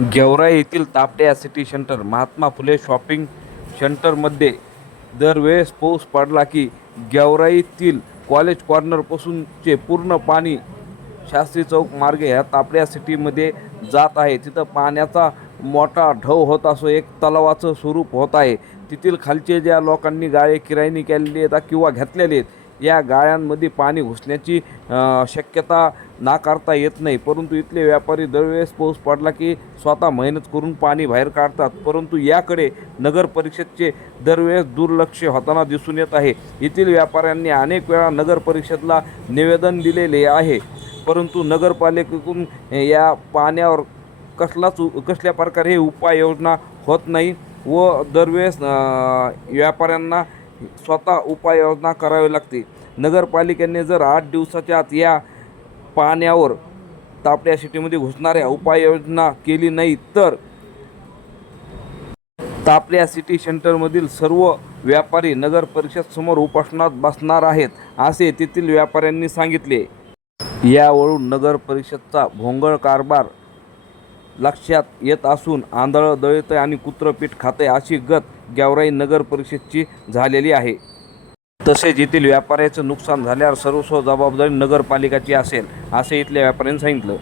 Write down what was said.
गेवराई येथील Tapte city centre Mahatma Phule shopping सेंटरमध्ये दरवेळेस पाऊस पडला की गेवराईतील कॉलेज कॉर्नरपासूनचे पूर्ण पाणी शास्त्री चौक मार्गे ह्या तापड्या सिटीमध्ये जात आहे. तिथं पाण्याचा मोठा ढव होत असो एक तलावाचं स्वरूप होत आहे. तेथील खालचे ज्या लोकांनी गाळे किरायनी केलेली आहेत किंवा घेतलेले आहेत या गाळ्यांमध्ये पाणी घुसण्याची शक्यता नाकारता येत नाही. परंतु इथले व्यापारी दरवेळेस पाऊस पडला की स्वतः मेहनत करून पाणी बाहेर काढतात. परंतु याकडे नगर परिषदचे दरवेळेस दुर्लक्ष होताना दिसून येत आहे. येथील व्यापाऱ्यांनी अनेक वेळा नगर परिषदला निवेदन दिलेले आहे. परंतु नगरपालिकेकडून या पाण्यावर कसलाच कसल्या प्रकारे उपाययोजना होत नाही व दरवेळेस व्यापाऱ्यांना स्वतः उपाययोजना करावी लागते. नगरपालिकेने जर आठ दिवसाच्या आत या पाण्यावर तापड्या सिटीमध्ये घुसणाऱ्या उपाययोजना केली नाही तर तापड्या सिटी सेंटरमधील सर्व व्यापारी नगर परिषद समोर उपासनात बसणार आहेत असे तेथील व्यापाऱ्यांनी सांगितले. यावरून नगर परिषदचा भोंगळ कारभार लक्षात येत असून आंधळं दळित आणि कुत्रपीठ खाते अशी गत गेवराई नगर परिषदची झालेली आहे. तसेच येथील व्यापाऱ्याचं नुकसान झाल्यावर सर्वस्व जबाबदारी नगरपालिकाची असेल असे इथल्या व्यापाऱ्यांनी सांगितलं.